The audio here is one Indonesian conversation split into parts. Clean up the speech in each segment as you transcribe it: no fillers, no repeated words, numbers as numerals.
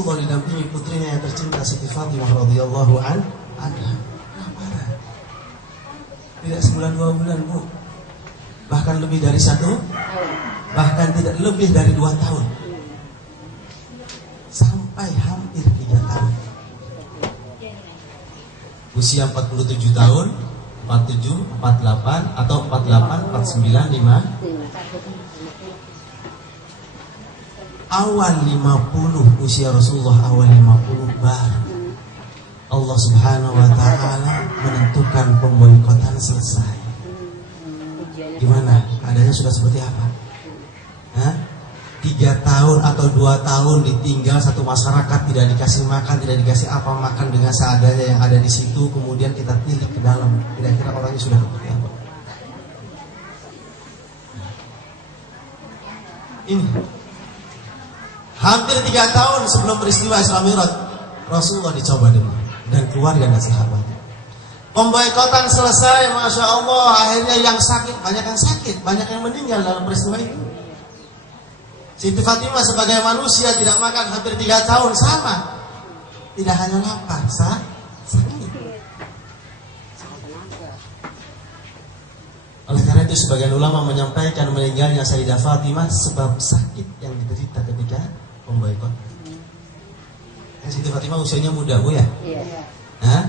Rasulullah didampingi putrinya yang tercinta Siti Fatimah radhiyallahu anha. Tidak sebulan 2 bulan, Bu. Bahkan lebih dari 1, bahkan tidak lebih dari 2 tahun. Sampai hampir 3 tahun. Usia 47 tahun, 47, 48 atau 48, 49, 5. Awal 50 usia Rasulullah, awal 50 baru Allah Subhanahu wa ta'ala menentukan pemboikotan selesai. Gimana? Keadaannya sudah seperti apa? 3 tahun atau 2 tahun ditinggal satu masyarakat, tidak dikasih makan, tidak dikasih apa, makan dengan seadanya yang ada di situ, kemudian kita tilik ke dalam. Kira-kira orangnya sudah seperti apa? Ini hampir 3 tahun sebelum peristiwa Isra Mi'raj, Rasulullah dicoba dan keluarga dan sahabat. Pemboikotan selesai, Masya Allah. Akhirnya yang sakit, banyak yang meninggal dalam peristiwa itu. Siti Fatimah sebagai manusia tidak makan hampir 3 tahun, sama. Tidak hanya lapar, sakit. Oleh karena itu sebagian ulama menyampaikan meninggalnya Sayyidah Fatimah sebab sakit yang diderita ketika pemboikot. Siti Fatimah usianya muda, Bu ya? Iya. Hah?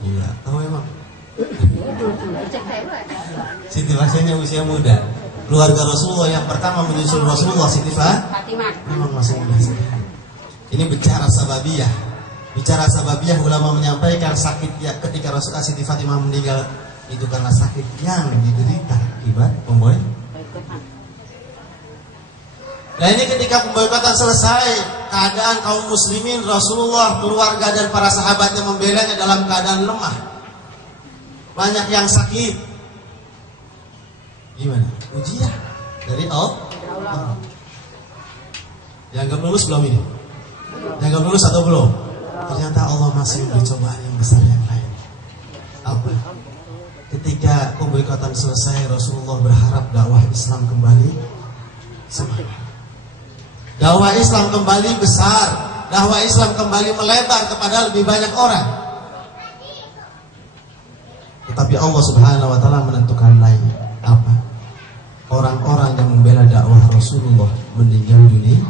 Iya. Tahu emang? Siti Fatimah usia muda. Keluarga Rasulullah yang pertama menyusul Rasulullah, Siti Fatimah memang masih muda. Ini bicara sababiyah. Bicara sababiyah, ulama menyampaikan sakit ya ketika Rasulullah Siti Fatimah meninggal itu karena sakit yang diderita akibat pemboikotan. Nah ini ketika pemboikotan selesai, keadaan kaum muslimin, Rasulullah, keluarga dan para sahabatnya membelanya dalam keadaan lemah. Banyak yang sakit. Gimana? Ujian dari Allah. Dianggap lulus belum ini? Dianggap lulus atau belum? Ternyata Allah masih memberi cobaan yang besar yang lain. Apa? Ketika pemboikotan selesai, Rasulullah berharap dakwah Islam kembali semangat. Dakwah Islam kembali besar, dakwah Islam kembali melebar kepada lebih banyak orang. Tetapi Allah Subhanahu wa ta'ala menentukan lain. Apa? Orang-orang yang membela dakwah Rasulullah meninggal dunia.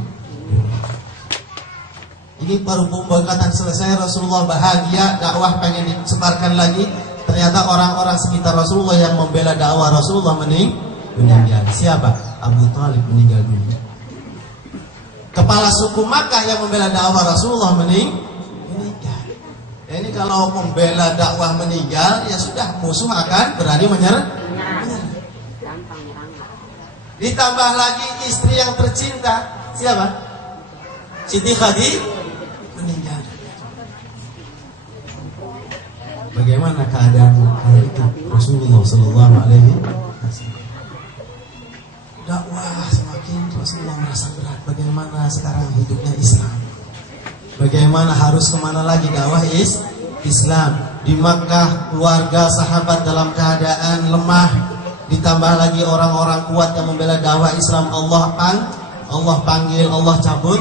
Ini baru pemboikotan selesai, Rasulullah bahagia, dakwah pengen disebarkan lagi. Ternyata orang-orang sekitar Rasulullah yang membela dakwah Rasulullah meninggal. Siapa? Abu Thalib meninggal dunia. Kepala suku Makkah yang membela dakwah Rasulullah meninggal. Ya, ini kalau membela dakwah meninggal, ya sudah, musuh akan berani menyerang. Ditambah lagi istri yang tercinta, siapa? Siti Khadijah meninggal. Bagaimana keadaan hari itu Rasulullah Sallallahu Alaihi Wasallam? Dakwah semakin Rasulullah merasa berat. Bagaimana sekarang hidupnya Islam? Bagaimana harus kemana lagi dakwah Islam? Di Makkah keluarga sahabat dalam keadaan lemah. Ditambah lagi orang-orang kuat yang membela dakwah Islam. Allah panggil, Allah cabut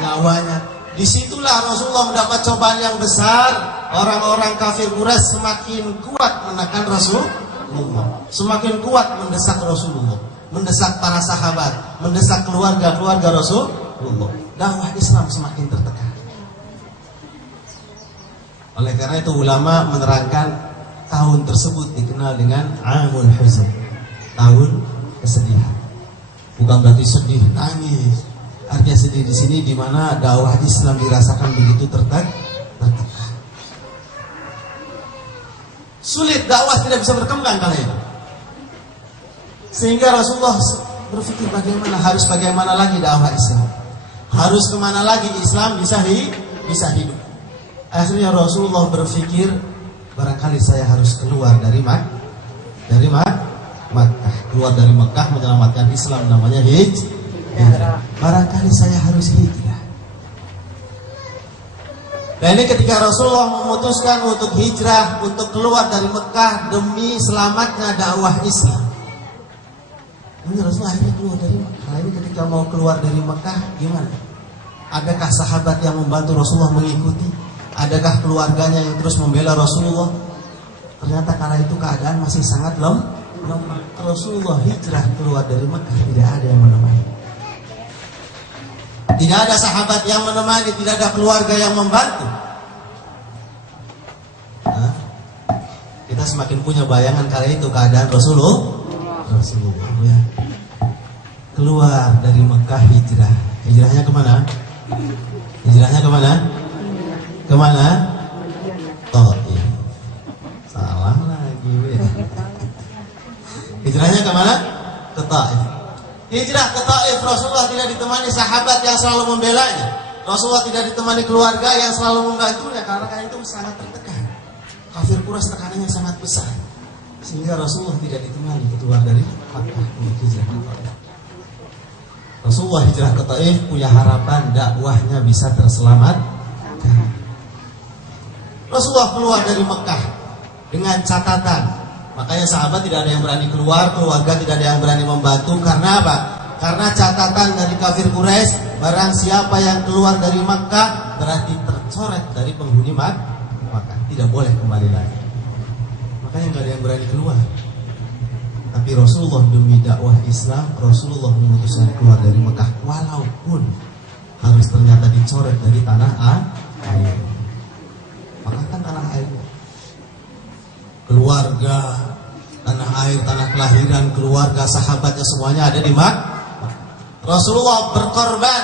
nyawanya. Disitulah Rasulullah mendapat cobaan yang besar. Orang-orang kafir Quraisy semakin kuat menekan Rasulullah, semakin kuat mendesak Rasulullah, mendesak para sahabat, mendesak keluarga Rasulullah. Dakwah Islam semakin tertekan. Oleh karena itu ulama menerangkan tahun tersebut dikenal dengan Amul Huzn, tahun kesedihan. Bukan berarti sedih, nangis. Artinya sedih di sini di mana dakwah Islam dirasakan begitu tertekan. Sulit, dakwah tidak bisa berkembang kali ini. Sehingga Rasulullah berpikir bagaimana lagi dakwah Islam? Harus kemana lagi Islam bisa hidup? Akhirnya Rasulullah berpikir barangkali saya harus keluar dari Makkah, keluar dari Makkah menyelamatkan Islam, namanya hijrah. Barangkali saya harus hijrah. Dan ini ketika Rasulullah memutuskan untuk hijrah, untuk keluar dari Mekah demi selamatnya dakwah Islam. Ini Rasulullah akhirnya keluar dari Mekah. Ini ketika mau keluar dari Mekah gimana? Adakah sahabat yang membantu Rasulullah mengikuti? Adakah keluarganya yang terus membela Rasulullah? Ternyata kala itu keadaan masih sangat lemah. Rasulullah hijrah keluar dari Mekah, tidak ada yang menemani. Tidak ada sahabat yang menemani, tidak ada keluarga yang membantu. Kita semakin punya bayangan kala itu keadaan Rasulullah ya. Keluar dari Mekah hijrah. Hijrahnya kemana? Hijrahnya kemana? Kemana? Taif. Salah lagi ya. Hijrahnya kemana? Ke Taif. Hijrah ke Taif, Rasulullah tidak ditemani sahabat yang selalu membelanya. Rasulullah tidak ditemani keluarga yang selalu membantunya, karena itu sangat tertekan. Kafir Quraisy tekanannya sangat besar, sehingga Rasulullah tidak ditemani keluar dari Makkah untuk hijrah ke Taif. Rasulullah hijrah ke Taif punya harapan dakwahnya bisa terselamatkan. Rasulullah keluar dari Mekah dengan catatan, makanya sahabat tidak ada yang berani keluar, keluarga tidak ada yang berani membantu. Karena apa? Karena catatan dari kafir Quraisy, barang siapa yang keluar dari Mekah berarti tercoret dari penghuni Mekah, tidak boleh kembali lagi. Makanya nggak ada yang berani keluar. Tapi Rasulullah demi dakwah Islam, Rasulullah memutuskan keluar dari Mekah, walaupun harus ternyata dicoret dari tanah air. Maka kan tanah airnya, keluarga, tanah air, tanah kelahiran, keluarga, sahabatnya semuanya ada di Mekah. Rasulullah berkorban,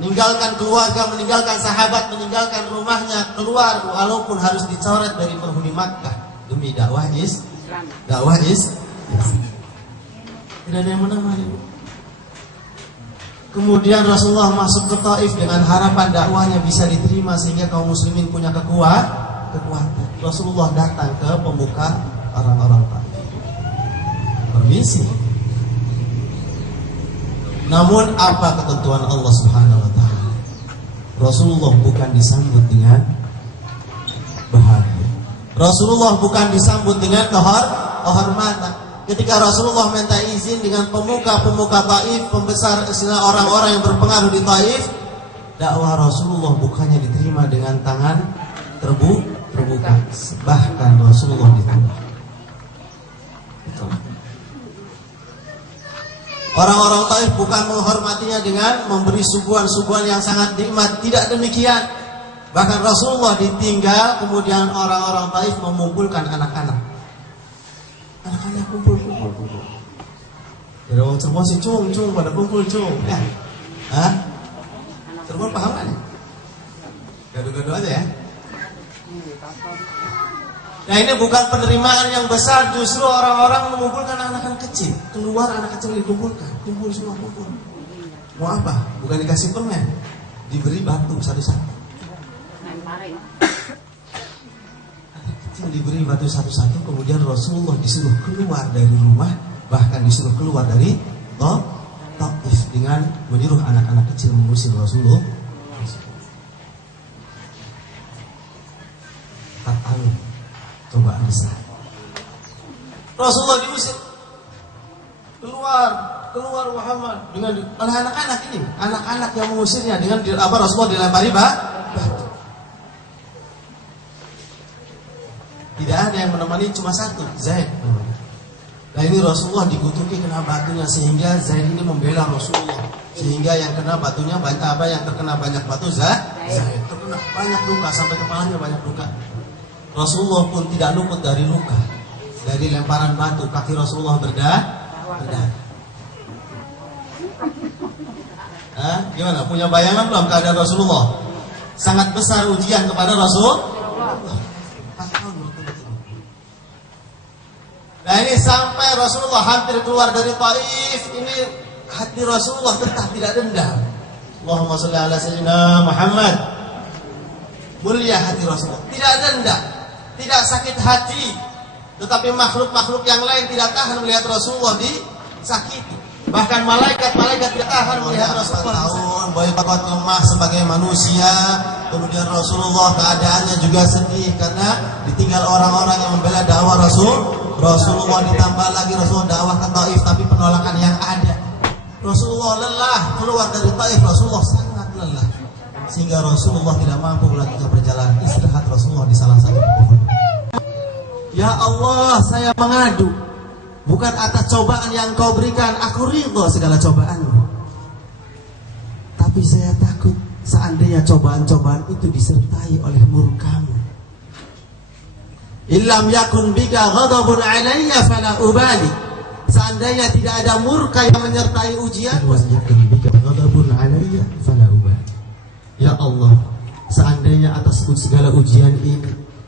meninggalkan keluarga, meninggalkan sahabat, meninggalkan rumahnya, keluar walaupun harus dicoret dari penghuni Makkah demi dakwah Islam. Tidak ada yang menemani. Kemudian Rasulullah masuk ke Taif dengan harapan dakwahnya bisa diterima sehingga kaum muslimin punya kekuatan. Rasulullah datang ke pembuka orang-orang Taif, permisi. Namun apa ketentuan Allah Subhanahu wa taala? Rasulullah bukan disambut dengan bahagia. Rasulullah bukan disambut dengan kehormatan. Ketika Rasulullah minta izin dengan pemuka-pemuka Taif, pembesar orang-orang yang berpengaruh di Taif, dakwah Rasulullah bukannya diterima dengan tangan terbuka, bahkan Rasulullah ditolak. Orang-orang Taif bukan menghormatinya dengan memberi suguhan-suguhan yang sangat nikmat, tidak demikian. Bahkan Rasulullah ditinggal, kemudian orang-orang Taif mengumpulkan anak-anak. Anak-anak kumpul. Jadi orang Cirebon sih cung pada kumpul cung. Ya. Hah? Cirebon paham kan? Gado-gado aja ya. Nah ini bukan penerimaan yang besar, justru orang-orang mengumpulkan anak-anak kecil. Keluar anak kecil dikumpulkan, kumpul semua kumpul. Mau apa? Bukan dikasih permen, diberi batu satu-satu. Anak kecil diberi batu satu-satu, kemudian Rasulullah disuruh keluar dari rumah, bahkan disuruh keluar dari Taif dengan menyuruh anak-anak kecil mengusir Rasulullah. Tahu. Coba bisa. Rasulullah diusir. Keluar Muhammad dengan oleh anak-anak ini, anak-anak yang mengusirnya dengan apa? Rasulullah dilempari batu. Tidak ada yang menemani, cuma satu, Zaid. Nah ini Rasulullah dikutuki kena batunya sehingga Zaid ini membela Rasulullah, sehingga yang kena batunya banyak, yang terkena banyak batu Zaid terkena banyak luka sampai kepalanya banyak luka. Rasulullah pun tidak luput dari luka, dari lemparan batu, kaki Rasulullah berdarah. Gimana? Punya bayangan belum keadaan Rasulullah? Sangat besar ujian kepada Rasulullah. Nah ini sampai Rasulullah hampir keluar dari Taif, ini hati Rasulullah tetap tidak dendam. Allahumma sholli ala sayyidina Muhammad. Mulia hati Rasulullah, tidak dendam, tidak sakit hati. Tetapi makhluk-makhluk yang lain tidak tahan melihat Rasulullah disakiti. Bahkan malaikat-malaikat tidak tahan melihat Rasulullah. Boykot lemah sebagai manusia. Kemudian Rasulullah keadaannya juga sedih karena ditinggal orang-orang yang membela dakwah Rasulullah, ditambah lagi Rasulullah dakwah ke Taif tapi penolakan yang ada. Rasulullah lelah keluar dari Taif, Rasulullah sangat lelah. sehingga Rasulullah tidak mampu melanjutkan perjalanan. Istirahat Rasulullah di salah satu pohon. Ya Allah, saya mengadu, bukan atas cobaan yang kau berikan, aku ridho segala cobaanmu. Tapi saya takut seandainya cobaan-cobaan itu disertai oleh murkamu. Illam yakun bika ghadabun alayya fala ubali. Seandainya tidak ada murka yang menyertai ujian, yakun bika ghadabun alayya fala ubali. Ya Allah, seandainya atas segala ujian ini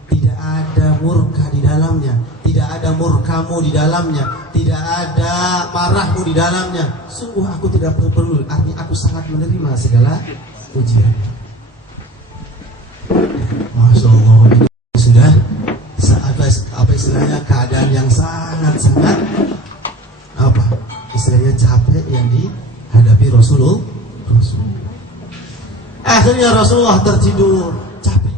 tidak ada murka di dalamnya, tidak ada murkamu di dalamnya, tidak ada marahmu di dalamnya, sungguh aku tidak perlu. Artinya aku sangat menerima segala ujian. Masya Allah, ini sudah apa istilahnya, keadaan yang sangat apa istilahnya, capek yang dihadapi Rasulullah. Akhirnya Rasulullah tertidur, capek.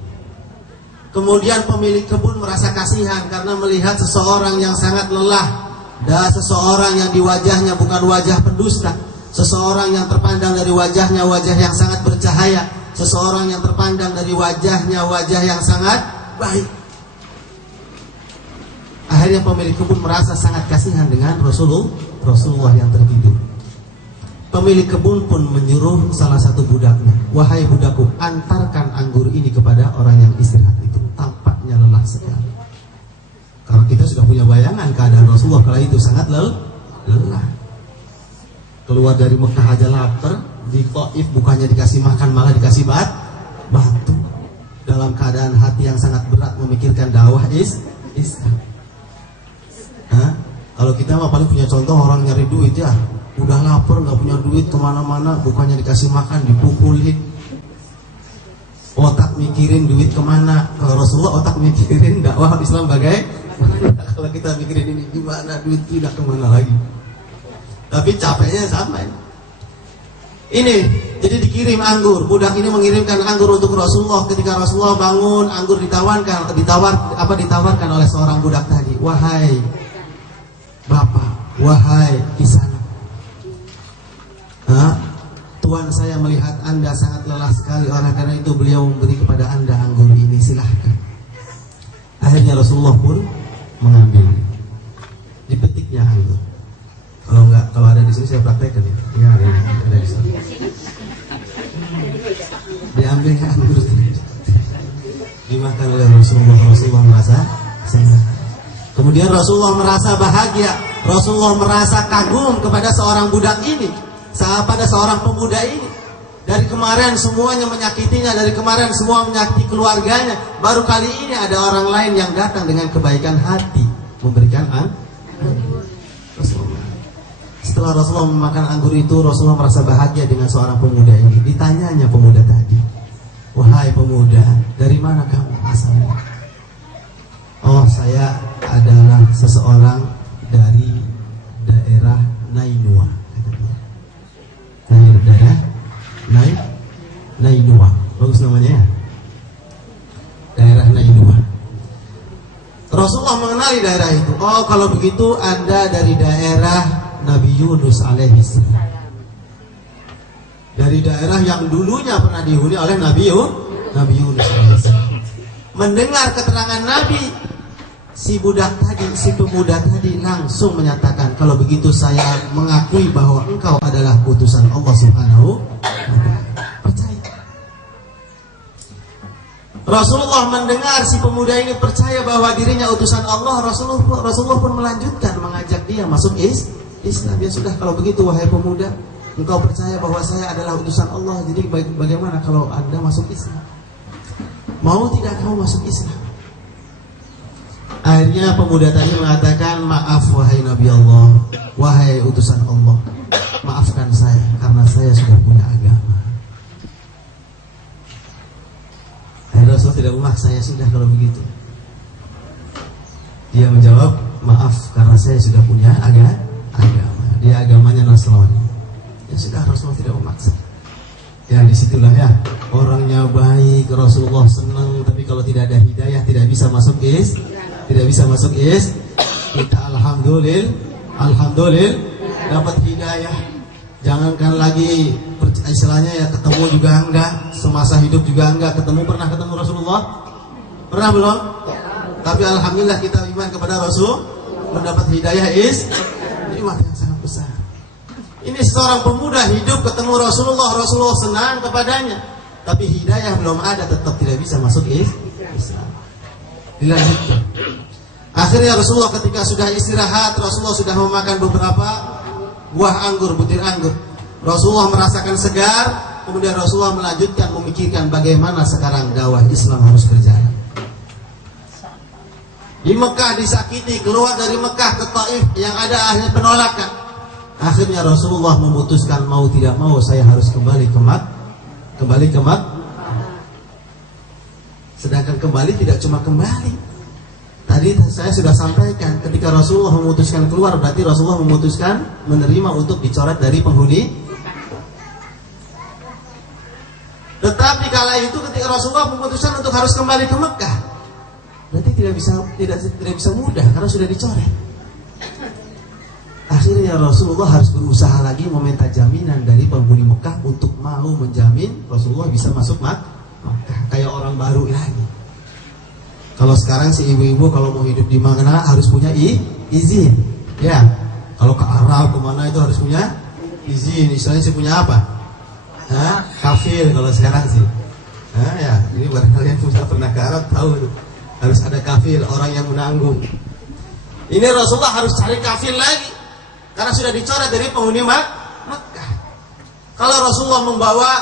Kemudian pemilik kebun merasa kasihan karena melihat seseorang yang sangat lelah, dan seseorang yang di wajahnya bukan wajah pendusta, seseorang yang terpandang dari wajahnya wajah yang sangat bercahaya, seseorang yang terpandang dari wajahnya wajah yang sangat baik. Akhirnya pemilik kebun merasa sangat kasihan dengan Rasulullah yang tertidur. Pemilik kebun pun menyuruh salah satu budaknya, wahai budakku, antarkan anggur ini kepada orang yang istirahat itu, tampaknya lelah sekali. Kalau kita sudah punya bayangan keadaan Rasulullah kala itu sangat lelah. Keluar dari Mekah aja lapar, di Taif bukannya dikasih makan malah dikasih batu. Dalam keadaan hati yang sangat berat memikirkan dakwah Islam. Kalau kita mah paling punya contoh orang nyari duit ya, udah lapar nggak punya duit kemana-mana, bukannya dikasih makan dipukulin. Otak mikirin duit kemana. Kalau Rasulullah otak mikirin dakwah Islam kalau kita mikirin ini gimana, duit tidak kemana lagi. Tapi capeknya sama ini. Jadi dikirim anggur, budak ini mengirimkan anggur untuk Rasulullah. Ketika Rasulullah bangun, anggur ditawarkan oleh seorang budak tadi. Wahai Bapak, wahai Kisana, Tuan saya melihat Anda sangat lelah sekali, oleh karena itu beliau memberi kepada Anda anggur ini, silahkan. Akhirnya Rasulullah pun mengambil, dipetiknya anggur. Kalau ada di sini saya praktekkan ya. Ya, ada di sini. Diambilnya anggur, dimakan oleh Rasulullah. Rasulullah merasa senang. Kemudian Rasulullah merasa bahagia, Rasulullah merasa kagum kepada seorang budak ini, pada seorang pemuda ini. Dari kemarin semuanya menyakitinya, dari kemarin semua menyakiti keluarganya. Baru kali ini ada orang lain yang datang dengan kebaikan hati, memberikan anggur. Setelah Rasulullah memakan anggur itu, Rasulullah merasa bahagia dengan seorang pemuda ini. Ditanyanya pemuda tadi, wahai pemuda, dari mana kamu asalnya? Oh, saya adalah seseorang dari daerah Nainua, daerah Nainua, bagus namanya ya, daerah Nainua. Rasulullah mengenali daerah itu. Oh, kalau begitu Anda dari daerah Nabi Yunus alaihissalam, dari daerah yang dulunya pernah dihuni oleh Nabi Yunus alaihissalam. Mendengar keterangan Nabi, si pemuda tadi langsung menyatakan, kalau begitu saya mengakui bahwa engkau adalah utusan Allah Subhanahu wa ta'ala. Percaya. Rasulullah mendengar si pemuda ini percaya bahwa dirinya utusan Allah. Rasulullah pun melanjutkan mengajak dia masuk Islam. Ya sudah, kalau begitu wahai pemuda, engkau percaya bahwa saya adalah utusan Allah, jadi bagaimana kalau Anda masuk Islam? Mau tidak kamu masuk Islam? Akhirnya pemuda tadi mengatakan, maaf wahai Nabi Allah, wahai utusan Allah, maafkan saya karena saya sudah punya agama. Akhirnya Rasulullah tidak memaksa, ya sudah kalau begitu. Dia menjawab, maaf karena saya sudah punya agama. Dia agamanya Nasrani. Ya sudah, Rasulullah tidak memaksa. Ya disitulah ya, orangnya baik, Rasulullah senang, tapi kalau tidak ada hidayah tidak bisa masuk kita alhamdulillah dapat hidayah. Jangankan lagi istilahnya ya ketemu juga enggak, semasa hidup juga enggak ketemu. Pernah ketemu Rasulullah? Pernah belum? Tapi alhamdulillah kita iman kepada Rasul, mendapat hidayah nikmat yang sangat besar. Ini seorang pemuda hidup ketemu Rasulullah, Rasulullah senang kepadanya, tapi hidayah belum ada, tetap tidak bisa masuk Islam. Dilanjutkan. Akhirnya Rasulullah ketika sudah istirahat, Rasulullah sudah memakan beberapa buah anggur, butir anggur. Rasulullah merasakan segar, kemudian Rasulullah melanjutkan memikirkan bagaimana sekarang dakwah Islam harus berjalan. Di Mekah disakiti, keluar dari Mekah ke Taif yang ada akhirnya penolakan. Akhirnya Rasulullah memutuskan mau tidak mau saya harus kembali ke Makkah. Sedangkan kembali tidak cuma kembali. Tadi saya sudah sampaikan, ketika Rasulullah memutuskan keluar, berarti Rasulullah memutuskan menerima untuk dicoret dari penghuni. Tetapi kala itu ketika Rasulullah memutuskan untuk harus kembali ke Mekah, berarti tidak bisa mudah karena sudah dicoret. Akhirnya Rasulullah harus berusaha lagi meminta jaminan dari penghuni Mekah untuk mau menjamin Rasulullah bisa masuk Mekah, kayak orang baru lagi. Kalau sekarang si ibu-ibu kalau mau hidup di mana harus punya izin, ya. Kalau ke Arab kemana itu harus punya izin. Istilahnya sih punya apa? Kafil kalau sekarang sih. Ya, ini barangkali yang pernah ke Arab tahu itu. Harus ada kafil, orang yang menanggung. Ini Rasulullah harus cari kafil lagi karena sudah dicoret dari penghuni Makkah. Kalau Rasulullah membawa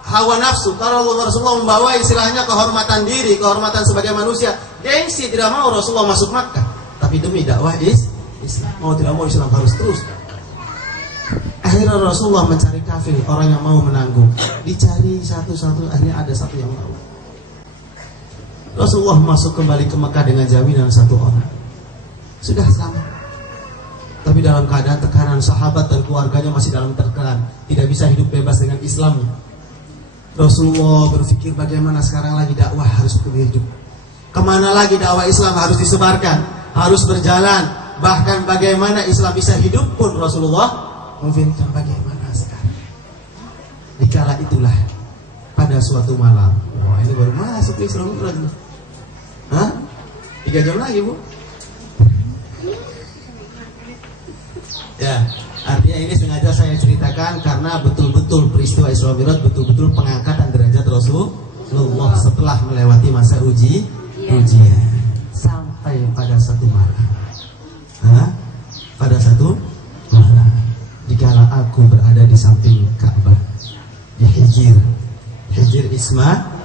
hawa nafsu, kalau Rasulullah membawa istilahnya kehormatan diri, kehormatan sebagai manusia, gengsi, tidak mau Rasulullah masuk Makkah. Tapi demi dakwah Islam, mau tidak mau Islam harus terus. Akhirnya Rasulullah mencari kafil, orang yang mau menanggung. Dicari satu-satu, akhirnya ada satu yang mau. Rasulullah masuk kembali ke Mekah dengan jaminan satu orang. Sudah sama. Tapi dalam keadaan tekanan, sahabat dan keluarganya masih dalam tekanan, tidak bisa hidup bebas dengan Islamnya. Rasulullah berpikir bagaimana sekarang lagi dakwah harus hidup. Kemana lagi dakwah Islam harus disebarkan, harus berjalan. Bahkan bagaimana Islam bisa hidup pun Rasulullah memikirkan bagaimana sekarang. Dikala itulah pada suatu malam, wah ini baru masuk Islam lagi. 3 jam lagi Bu. Ya, artinya ini sengaja saya ceritakan karena betul-betul peristiwa Isra Mi'raj betul-betul pengangkatan derajat Rasulullah setelah melewati masa ujian sampai pada satu malam. Pada satu malam, dikala aku berada di samping Ka'bah di Hijr Ismail.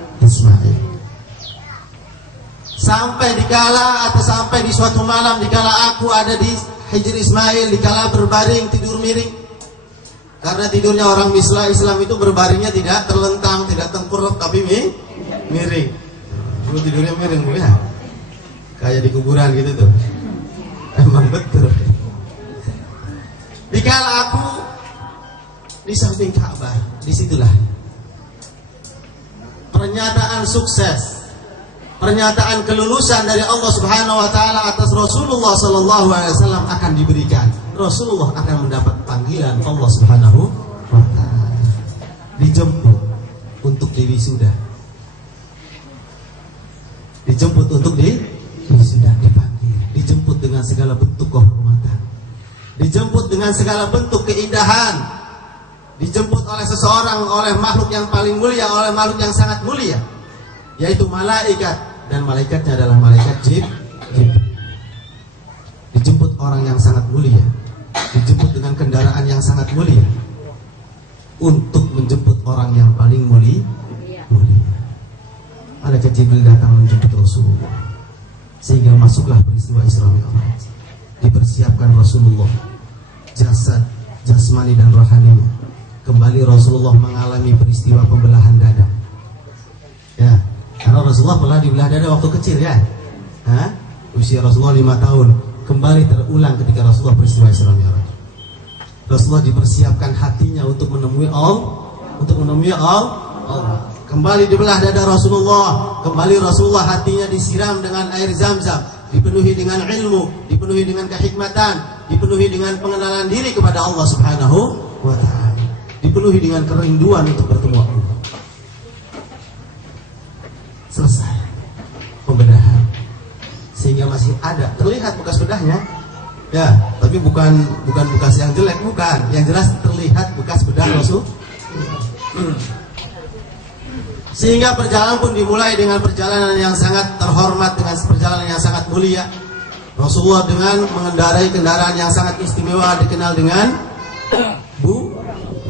Sampai di suatu malam dikala aku ada di Hijr Ismail, dikala berbaring tidur miring. Karena tidurnya orang Islam itu berbaringnya tidak terlentang, tidak tengkurap, tapi miring. Dulu tidurnya miring ya. Kayak di kuburan gitu tuh. Emang betul. Dikala aku di samping Ka'bah, disitulah pernyataan sukses, pernyataan kelulusan dari Allah Subhanahu wa taala atas Rasulullah sallallahu alaihi wasallam akan diberikan. Rasulullah akan mendapat panggilan Allah Subhanahu wa taala. Dijemput untuk diwisuda. Dijemput untuk diwisuda, dipanggil. Dijemput dengan segala bentuk kehormatan. Dijemput dengan segala bentuk keindahan. Dijemput oleh seseorang, oleh makhluk yang paling mulia, oleh makhluk yang sangat mulia, yaitu malaikat, dan malaikatnya adalah malaikat Jibril. Dijemput orang yang sangat mulia, dijemput dengan kendaraan yang sangat mulia untuk menjemput orang yang paling mulia. Malaikat Jibril datang menjemput Rasulullah, sehingga masuklah peristiwa Isra Mi'raj. Dipersiapkan Rasulullah, jasad, jasmani dan rohaninya. Kembali Rasulullah mengalami peristiwa pembelahan dada. Ya, karena Rasulullah pernah dibelah dada waktu kecil ya. Usia Rasulullah 5 tahun. Kembali terulang ketika Rasulullah peristiwa Isra Mi'raj. Rasulullah dipersiapkan hatinya untuk menemui Allah. Kembali dibelah dada Rasulullah. Kembali Rasulullah hatinya disiram dengan air Zam-Zam, dipenuhi dengan ilmu, dipenuhi dengan kehikmatan, dipenuhi dengan pengenalan diri kepada Allah Subhanahu wa taala. dipenuhi dengan kerinduan untuk bertemu Allah. Selesai pembedahan. Sehingga masih ada terlihat bekas bedahnya. Ya, tapi bukan bekas yang jelek, bukan. Yang jelas terlihat bekas bedah Rasul. Sehingga perjalanan pun dimulai dengan perjalanan yang sangat terhormat, dengan perjalanan yang sangat mulia. Rasulullah dengan mengendarai kendaraan yang sangat istimewa dikenal dengan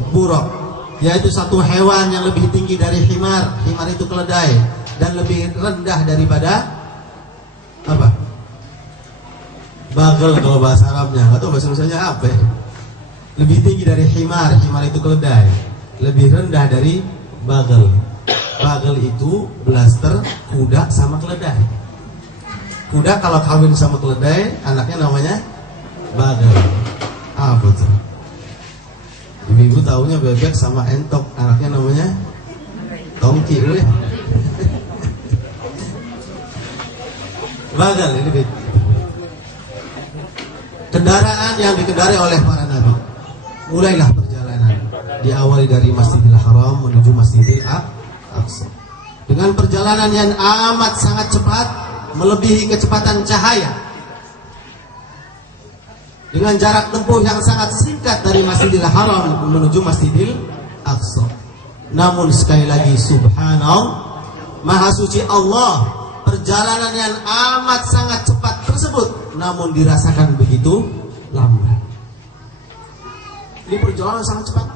buraq, yaitu satu hewan yang lebih tinggi dari himar. Himar itu keledai dan lebih rendah daripada apa? Bagel kalau bahasa Arabnya, atau bahasa Indonesianya apa ya? Lebih tinggi dari himar. Himar itu keledai, lebih rendah dari bagel. Bagel itu blaster kuda sama keledai. Kuda kalau kawin sama keledai, anaknya namanya bagel. Apa tuh? Ibu-ibu tahunya bebek sama entok, anaknya namanya tongki. Bagel ini kendaraan yang dikendarai oleh para nabi. Mulailah perjalanan, diawali dari Masjidil Haram menuju Masjidil Aqsa. Dengan perjalanan yang amat sangat cepat, melebihi kecepatan cahaya. Dengan jarak tempuh yang sangat singkat dari Masjidil Haram menuju Masjidil Aqsa. Namun sekali lagi subhanallah, maha suci Allah, perjalanan yang amat sangat cepat tersebut namun dirasakan begitu lambat. Ini perjalanan sangat cepat,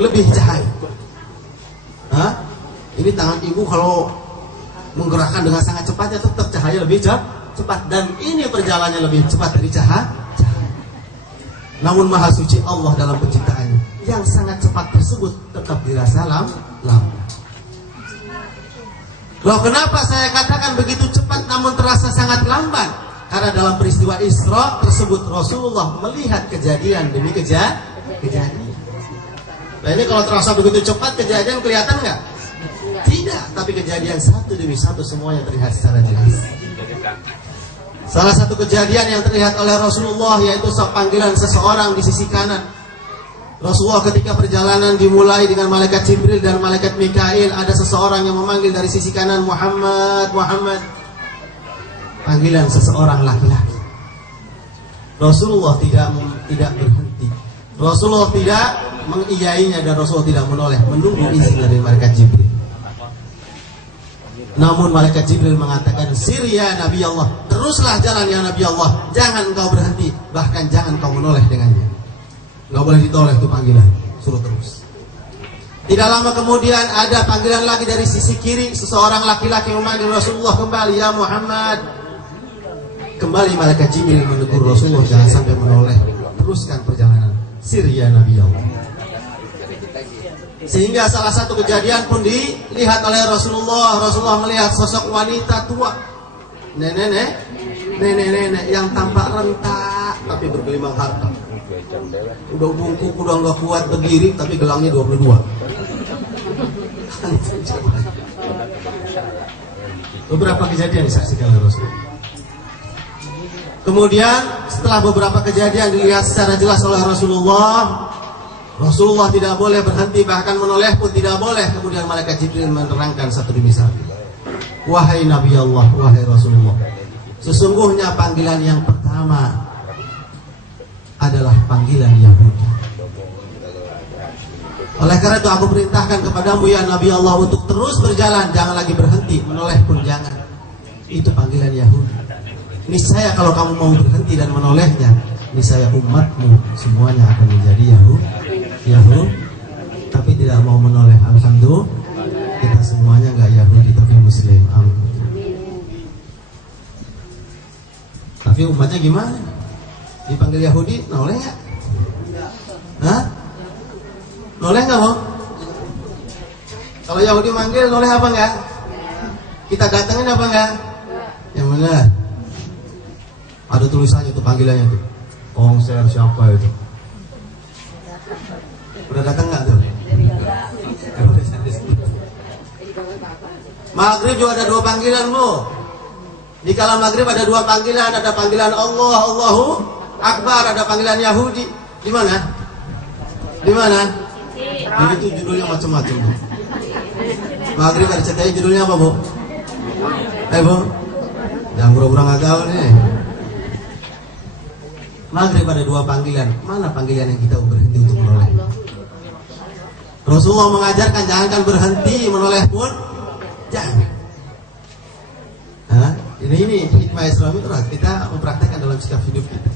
lebih cahaya. Ini tangan ibu kalau menggerakkan dengan sangat cepat ya tetap cahaya lebih cepat, dan ini perjalanannya lebih cepat dari cahaya. Namun maha suci Allah dalam penciptaannya, yang sangat cepat tersebut tetap dirasa lambat. Loh, kenapa saya katakan begitu cepat namun terasa sangat lambat? Karena dalam peristiwa Isra tersebut Rasulullah melihat kejadian demi kejadian. Nah, ini kalau terasa begitu cepat kejadian kelihatan nggak? Tidak, tapi kejadian satu demi satu semuanya terlihat secara jelas. Salah satu kejadian yang terlihat oleh Rasulullah yaitu panggilan seseorang di sisi kanan. Rasulullah ketika perjalanan dimulai dengan malaikat Jibril dan malaikat Mikail, ada seseorang yang memanggil dari sisi kanan, Muhammad, Muhammad. Panggilan seseorang laki-laki. Rasulullah tidak berhenti. Rasulullah tidak mengiyainya dan Rasulullah tidak menoleh, menunggu izin dari malaikat Jibril. Namun malaikat Jibril mengatakan, "Sir ya Nabi Allah, teruslah jalan ya Nabi Allah, jangan engkau berhenti, bahkan jangan kau menoleh dengannya." Enggak boleh ditoleh itu panggilan, suruh terus. Tidak lama kemudian ada panggilan lagi dari sisi kiri, seseorang laki-laki memanggil Rasulullah kembali, "Ya Muhammad." Kembali malaikat Jibril menegur Rasulullah, jangan sampai menoleh, teruskan perjalanan. Sir ya Nabi Allah. Sehingga salah satu kejadian pun dilihat oleh Rasulullah. Rasulullah melihat sosok wanita tua, nenek yang tampak rentak tapi bergelimang harta. Udah bungkuk, udah nggak kuat berdiri, tapi gelangnya 22. Beberapa kejadian disaksikan oleh Rasulullah. Kemudian setelah beberapa kejadian dilihat secara jelas oleh Rasulullah, Rasulullah tidak boleh berhenti, bahkan menoleh pun tidak boleh. Kemudian malaikat Jibril menerangkan satu demi satu. Wahai Nabi Allah, wahai Rasulullah, sesungguhnya panggilan yang pertama adalah panggilan Yahudi. Oleh karena itu aku perintahkan kepadamu ya Nabi Allah untuk terus berjalan, jangan lagi berhenti, menoleh pun jangan. Itu panggilan Yahudi. Niscaya kalau kamu mau berhenti dan menolehnya, niscaya umatmu semuanya akan menjadi Yahudi, tapi tidak mau menoleh. Alhamdulillah, kita semuanya nggak Yahudi tapi Muslim. Amin. Tapi umatnya gimana? Dipanggil Yahudi, noleh nggak? Noleh nggak mau? Kalau Yahudi manggil, noleh apa nggak? Kita datengin apa nggak? Yang mana? Ada tulisannya tuh panggilannya tuh. Konser siapa itu? Udah datang nggak tuh? Maghrib juga ada 2 panggilan bu. Di kala maghrib ada 2 panggilan, ada panggilan Allah, Allahu Akbar, ada panggilan Yahudi. Di mana? Di mana? Ini tuh judulnya macam-macam. Maghrib RCTI judulnya apa, Bu? Bu? Jangan pura-pura nggak tahu nih. Maghrib ada 2 panggilan. Mana panggilan yang kita berhenti untuk menoleh? Rasulullah mengajarkan jangan berhenti menoleh pun jangan. Ini hikmah Islam itu kita mempraktekkan dalam sikap hidup kita.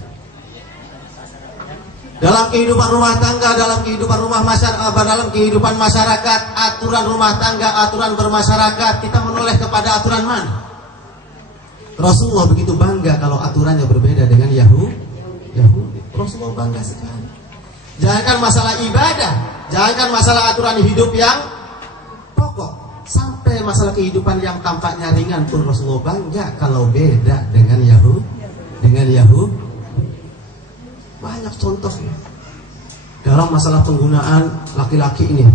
Dalam kehidupan rumah tangga, dalam kehidupan dalam kehidupan masyarakat, aturan rumah tangga, aturan bermasyarakat, kita menoleh kepada aturan mana? Rasulullah begitu bangga kalau aturannya berbeda dengan Yahudi. Rasulullah bangga sekali. Jangankan masalah ibadah, jangankan masalah aturan hidup yang pokok, sampai masalah kehidupan yang tampaknya ringan pun Rasulullah bangga kalau beda dengan Yahudi. Banyak contohnya dalam masalah penggunaan laki-laki ini.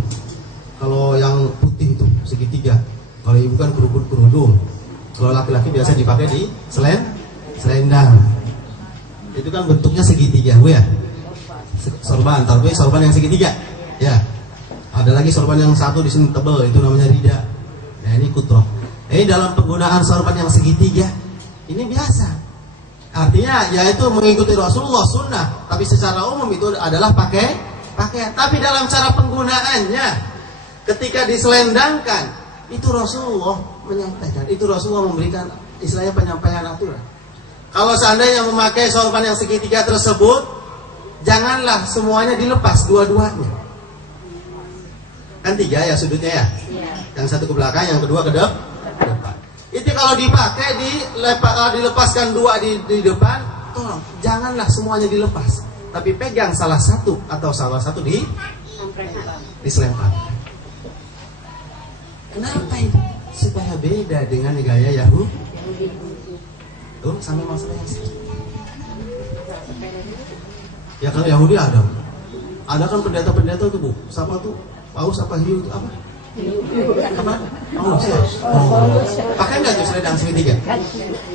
Kalau yang putih itu segitiga, kalau ibu kan kerudung. Kalau laki-laki biasa dipakai di selendang. Itu kan bentuknya segitiga, Bu ya. Sorban, tapi sorban yang segitiga. Ya. Ada lagi sorban yang satu di sini tebal, itu namanya rida. Nah, ini kutroh. Ini dalam penggunaan sorban yang segitiga, ini biasa. Artinya yaitu mengikuti Rasulullah sunnah, tapi secara umum itu adalah pakaian. Tapi dalam cara penggunaannya, ketika diselendangkan, itu Rasulullah menyampaikan, itu Rasulullah memberikan istilahnya penyampaian aturan. Kalau seandainya memakai sorban yang segitiga tersebut, janganlah semuanya dilepas dua-duanya. Kan 3 ya sudutnya ya, yang satu ke belakang, yang kedua ke depan. Itu kalau dipakai dilepaskan 2 di depan, tolong janganlah semuanya dilepas, tapi pegang salah satu atau salah satu diselempar. Kenapa itu? Supaya beda dengan gaya Yahudi. Tuh sampai masalah yang sih. Ya kalau Yahudi ada kan pendeta-pendeta tuh, Bu. Siapa tuh? Paus apa hiu itu apa? Apa? Pakai nggak tuh selendang segitiga?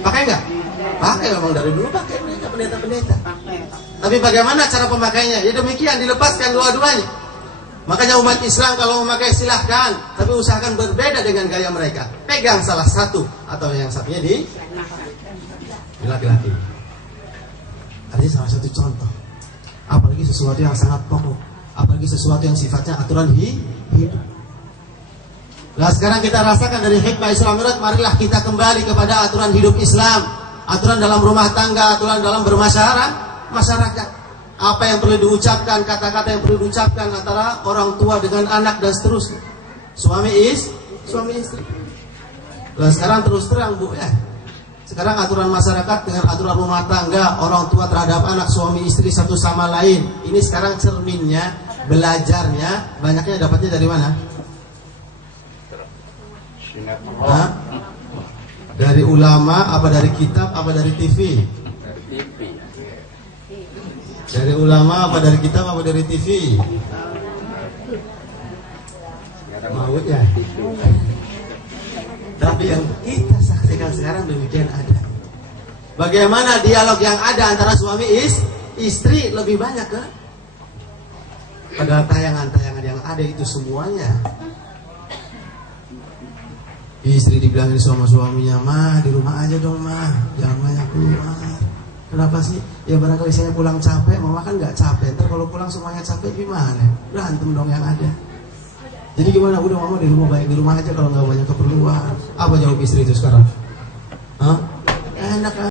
Pakai nggak? Pakai, memang dari dulu pakai mereka pendeta-pendeta. Tapi bagaimana cara pemakainya? Ya demikian, dilepaskan dua-duanya. Makanya umat Islam kalau memakai silahkan, tapi usahakan berbeda dengan gaya mereka. Pegang salah satu atau yang satunya di laki-laki. Artinya salah satu contoh. Apalagi sesuatu yang sangat pokok, apalagi sesuatu yang sifatnya aturan hidup. Nah sekarang kita rasakan dari hikmah Islam, marilah kita kembali kepada aturan hidup Islam, aturan dalam rumah tangga, aturan dalam bermasyarakat. Apa yang perlu diucapkan, kata-kata yang perlu diucapkan antara orang tua dengan anak dan seterusnya. Suami istri. Nah sekarang terus terang, Bu ya. Sekarang aturan masyarakat dengan aturan rumah tangga, orang tua terhadap anak, suami istri satu sama lain. Ini sekarang cerminnya, belajarnya, banyaknya dapatnya dari mana? Dari ulama, apa dari kitab, apa dari TV? Dari ulama, apa dari kitab, apa dari TV? Mau ya? Tapi yang kita saksikan sekarang demikian ada. Bagaimana dialog yang ada antara suami istri lebih banyak kan? Padahal tayangan-tayangan yang ada itu semuanya istri dibilangin sama suaminya, "Mah, di rumah aja dong, Mah. Jangan banyak keluar." Kenapa sih? Ya barangkali saya pulang capek, Mama kan nggak capek. Ntar kalau pulang semuanya capek gimana? Berantem dong yang ada. Jadi gimana? Udah Mama di rumah, baik di rumah aja kalau nggak banyak keperluan. Apa jawab istri itu sekarang? Hah? Enak.